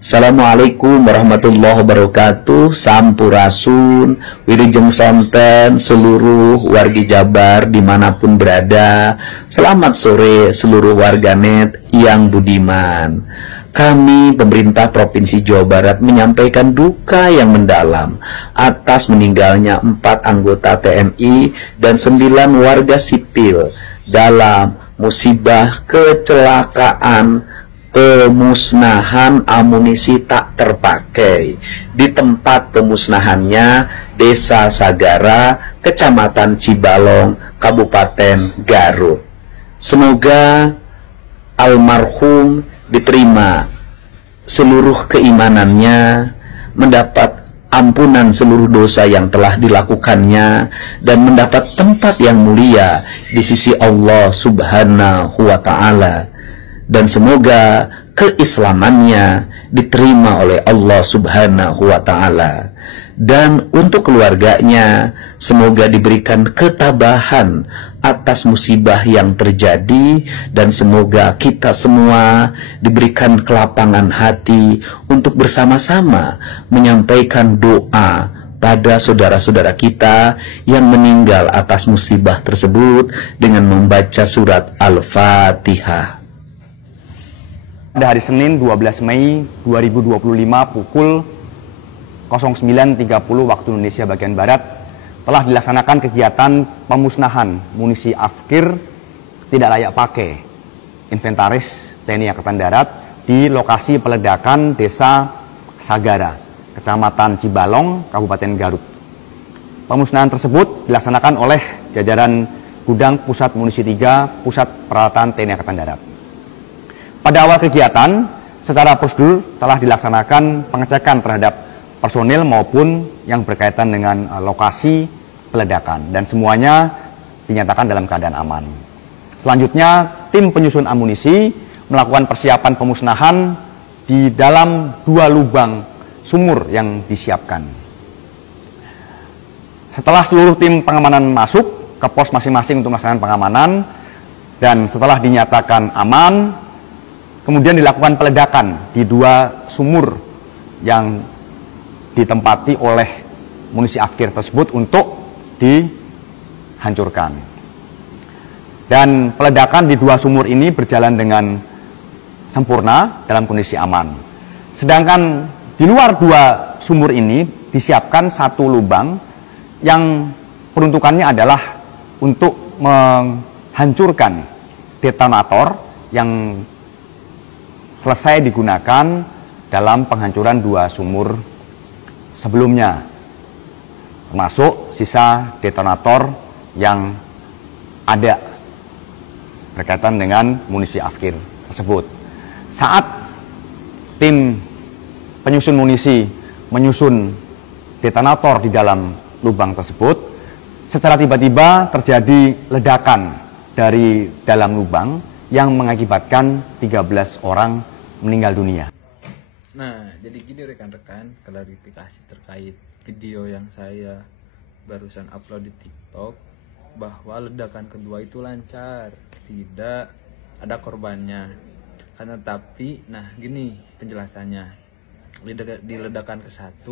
Assalamualaikum warahmatullahi wabarakatuh. Sampurasun, wilujeng sonten seluruh wargi Jabar dimanapun berada. Selamat sore seluruh warganet yang budiman. Kami pemerintah Provinsi Jawa Barat menyampaikan duka yang mendalam atas meninggalnya 4 anggota TNI dan 9 warga sipil dalam musibah kecelakaan pemusnahan amunisi tak terpakai di tempat pemusnahannya Desa Sagara, Kecamatan Cibalong, Kabupaten Garut. Semoga almarhum diterima seluruh keimanannya, mendapat ampunan seluruh dosa yang telah dilakukannya, dan mendapat tempat yang mulia di sisi Allah Subhanahu wa Ta'ala. Dan semoga keislamannya diterima oleh Allah Subhanahu wa Ta'ala. Dan untuk keluarganya, semoga diberikan ketabahan atas musibah yang terjadi, dan semoga kita semua diberikan kelapangan hati untuk bersama-sama menyampaikan doa pada saudara-saudara kita yang meninggal atas musibah tersebut dengan membaca surat Al-Fatihah. Pada hari Senin 12 Mei 2025 pukul 09.30 waktu Indonesia bagian Barat telah dilaksanakan kegiatan pemusnahan munisi afkir tidak layak pakai inventaris TNI Angkatan Darat di lokasi peledakan Desa Sagara, Kecamatan Cibalong, Kabupaten Garut. Pemusnahan tersebut dilaksanakan oleh jajaran Gudang Pusat Munisi 3 Pusat Peralatan TNI Angkatan Darat. Pada awal kegiatan, secara prosedur telah dilaksanakan pengecekan terhadap personil maupun yang berkaitan dengan lokasi peledakan, dan semuanya dinyatakan dalam keadaan aman. Selanjutnya, tim penyusun amunisi melakukan persiapan pemusnahan di dalam 2 lubang sumur yang disiapkan. Setelah seluruh tim pengamanan masuk ke pos masing-masing untuk melaksanakan pengamanan, dan setelah dinyatakan aman, kemudian dilakukan peledakan di 2 sumur yang ditempati oleh munisi afkir tersebut untuk dihancurkan. Dan peledakan di 2 sumur ini berjalan dengan sempurna dalam kondisi aman. Sedangkan di luar 2 sumur ini disiapkan 1 lubang yang peruntukannya adalah untuk menghancurkan detonator yang selesai digunakan dalam penghancuran 2 sumur sebelumnya, termasuk sisa detonator yang ada berkaitan dengan munisi afkir tersebut. Saat tim penyusun munisi menyusun detonator di dalam lubang tersebut, secara tiba-tiba terjadi ledakan dari dalam lubang yang mengakibatkan 13 orang meninggal dunia. Nah, jadi gini rekan-rekan, klarifikasi terkait video yang saya barusan upload di TikTok, bahwa ledakan kedua itu lancar, tidak ada korbannya. Karena tapi, nah gini penjelasannya, di ledakan ke-1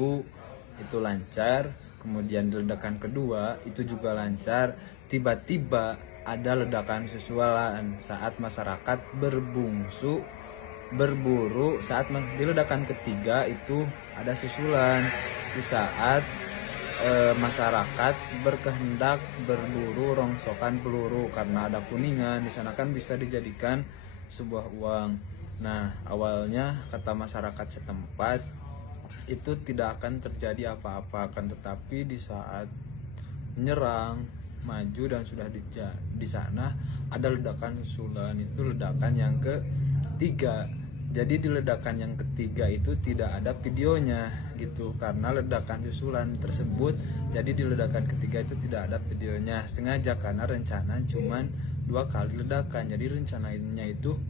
itu lancar, kemudian di ledakan kedua itu juga lancar, tiba-tiba ada ledakan susulan saat masyarakat berburu saat di ledakan ketiga itu ada susulan di saat masyarakat berkehendak berburu rongsokan peluru karena ada kuningan di sana, kan bisa dijadikan sebuah uang. Nah, awalnya kata masyarakat setempat itu tidak akan terjadi apa-apa, kan tetapi di saat menyerang maju dan sudah di sana ada ledakan susulan, itu ledakan yang ketiga. Jadi di ledakan yang ketiga itu tidak ada videonya gitu, karena ledakan susulan tersebut. Jadi di ledakan ketiga itu tidak ada videonya, sengaja karena rencana cuman 2 kali ledakan. Jadi rencananya itu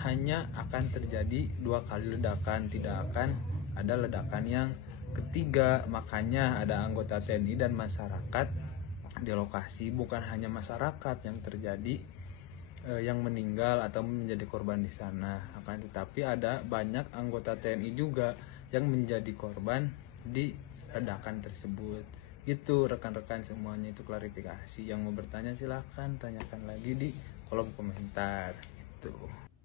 hanya akan terjadi 2 kali ledakan, tidak akan ada ledakan yang ketiga. Makanya ada anggota TNI dan masyarakat di lokasi. Bukan hanya masyarakat yang terjadi yang meninggal atau menjadi korban di sana. Akan tetapi ada banyak anggota TNI juga yang menjadi korban di ledakan tersebut. Itu rekan-rekan semuanya, itu klarifikasi. Yang mau bertanya silahkan tanyakan lagi di kolom komentar. Itu.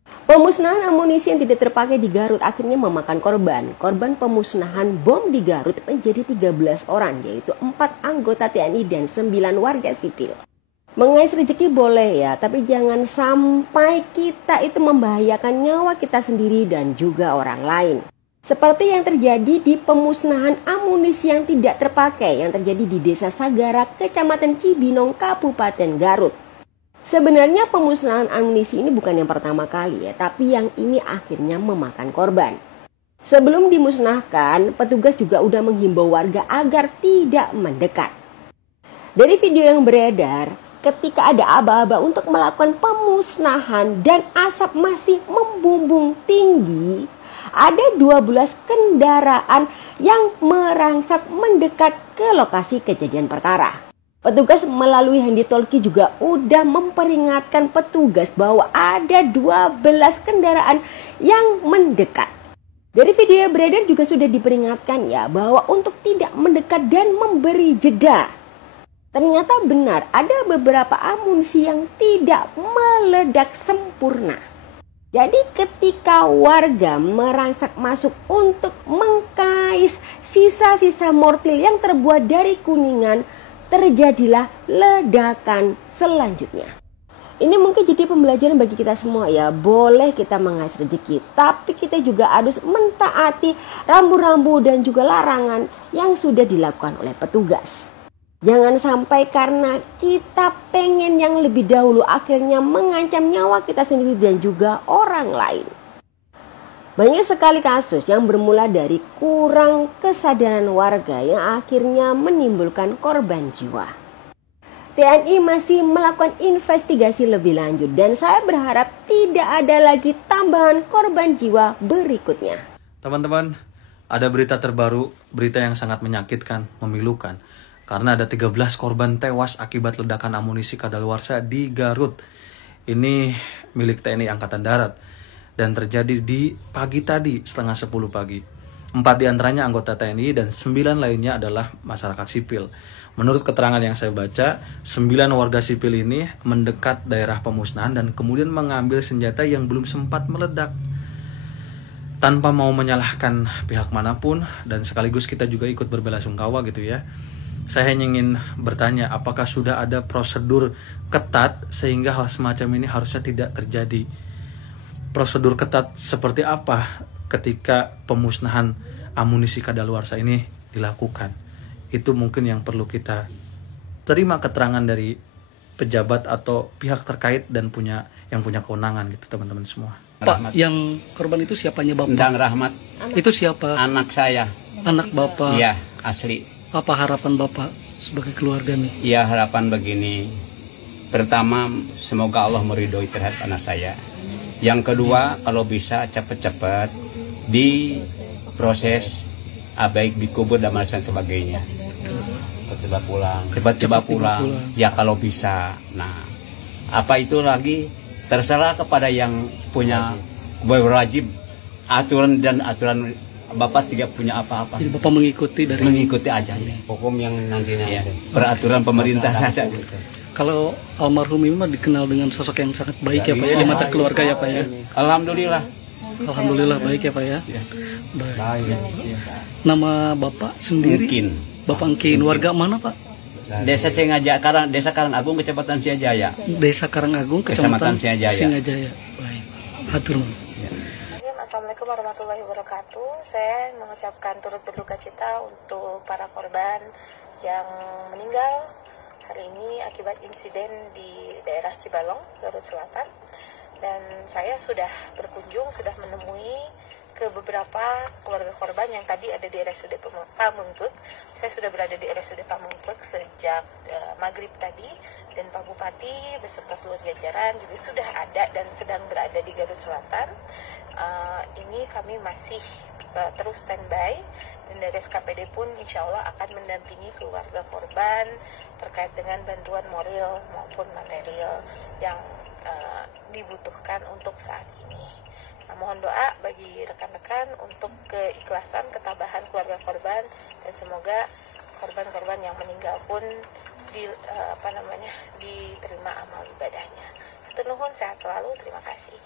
Pemusnahan amunisi yang tidak terpakai di Garut akhirnya memakan korban. Korban pemusnahan bom di Garut menjadi 13 orang, yaitu 4 anggota TNI dan 9 warga sipil. Mengais rezeki boleh ya, tapi jangan sampai kita itu membahayakan nyawa kita sendiri dan juga orang lain. Seperti yang terjadi di pemusnahan amunisi yang tidak terpakai yang terjadi di Desa Sagara, Kecamatan Cibinong, Kabupaten Garut. Sebenarnya pemusnahan amunisi ini bukan yang pertama kali ya, tapi yang ini akhirnya memakan korban. Sebelum dimusnahkan, petugas juga udah menghimbau warga agar tidak mendekat. Dari video yang beredar, ketika ada aba-aba untuk melakukan pemusnahan dan asap masih membumbung tinggi, ada 12 kendaraan yang merangsek mendekat ke lokasi kejadian perkara. Petugas melalui handy-talkie juga udah memperingatkan petugas bahwa ada 12 kendaraan yang mendekat. Dari video yang beredar juga sudah diperingatkan ya bahwa untuk tidak mendekat dan memberi jeda. Ternyata benar ada beberapa amunisi yang tidak meledak sempurna. Jadi ketika warga merangsek masuk untuk mengkais sisa-sisa mortir yang terbuat dari kuningan, terjadilah ledakan selanjutnya. Ini mungkin jadi pembelajaran bagi kita semua ya. Boleh kita mengais rezeki, tapi kita juga harus mentaati rambu-rambu dan juga larangan yang sudah dilakukan oleh petugas. Jangan sampai karena kita pengen yang lebih dahulu akhirnya mengancam nyawa kita sendiri dan juga orang lain. Banyak sekali kasus yang bermula dari kurang kesadaran warga yang akhirnya menimbulkan korban jiwa. TNI masih melakukan investigasi lebih lanjut dan saya berharap tidak ada lagi tambahan korban jiwa berikutnya. Teman-teman, ada berita terbaru, berita yang sangat menyakitkan, memilukan. Karena ada 13 korban tewas akibat ledakan amunisi kadaluarsa di Garut. Ini milik TNI Angkatan Darat. Dan terjadi di pagi tadi, setengah 10 pagi. 4 diantaranya anggota TNI dan 9 lainnya adalah masyarakat sipil. Menurut keterangan yang saya baca, 9 warga sipil ini mendekat daerah pemusnahan dan kemudian mengambil senjata yang belum sempat meledak. Tanpa mau menyalahkan pihak manapun, dan sekaligus kita juga ikut berbelasungkawa gitu ya. Saya hanya ingin bertanya, apakah sudah ada prosedur ketat sehingga hal semacam ini harusnya tidak terjadi? Prosedur ketat seperti apa ketika pemusnahan amunisi kadaluarsa ini dilakukan? Itu mungkin yang perlu kita terima keterangan dari pejabat atau pihak terkait dan yang punya kewenangan gitu teman-teman semua. Pak, yang korban itu siapanya Bapak? Endang Rahmat. Itu siapa? Anak saya. Anak Bapak? Iya, asli. Apa harapan Bapak sebagai keluarga nih? Iya, harapan begini. Pertama, semoga Allah meridhoi terhadap anak saya. Yang kedua, kalau bisa cepat-cepat diproses, baik dikubur dan sebagainya. Cepat-cepat pulang. Ya kalau bisa. Nah, apa itu lagi terserah kepada yang punya berwajib. Aturan Bapak tidak punya apa-apa. Jadi Bapak mengikuti aja ya. Hukum yang nantinya ya, peraturan pemerintah saja. Kalau almarhum ini mah dikenal dengan sosok yang sangat baik ya Pak ya, di mata keluarga ya Pak ya. Alhamdulillah. Alhamdulillah baik ya Pak ya. Baik. Nama Bapak sendiri? Mungkin. Bapak Ngkin, warga mana Pak? Desa Karangagung, Kecamatan Siajaya. Desa Karangagung, Kecamatan Siajaya. Baik. Hatur nuhun. Assalamualaikum warahmatullahi wabarakatuh. Saya mengucapkan turut berduka cita untuk para korban yang meninggal hari ini akibat insiden di daerah Cibalong, Garut Selatan. Dan saya sudah berkunjung, sudah menemui ke beberapa keluarga korban yang tadi ada di RSUD Pamengpeuk. Saya sudah berada di RSUD Pamengpeuk sejak maghrib tadi, dan Pak Bupati beserta seluruh jajaran juga sudah ada dan sedang berada di Garut Selatan. Ini kami masih terus standby, dan dari SKPD pun insya Allah akan mendampingi keluarga korban terkait dengan bantuan moral maupun material yang dibutuhkan untuk saat ini. Nah, mohon doa bagi rekan-rekan untuk keikhlasan, ketabahan keluarga korban, dan semoga korban-korban yang meninggal pun diterima amal ibadahnya. Hatur nuhun, sehat selalu, terima kasih.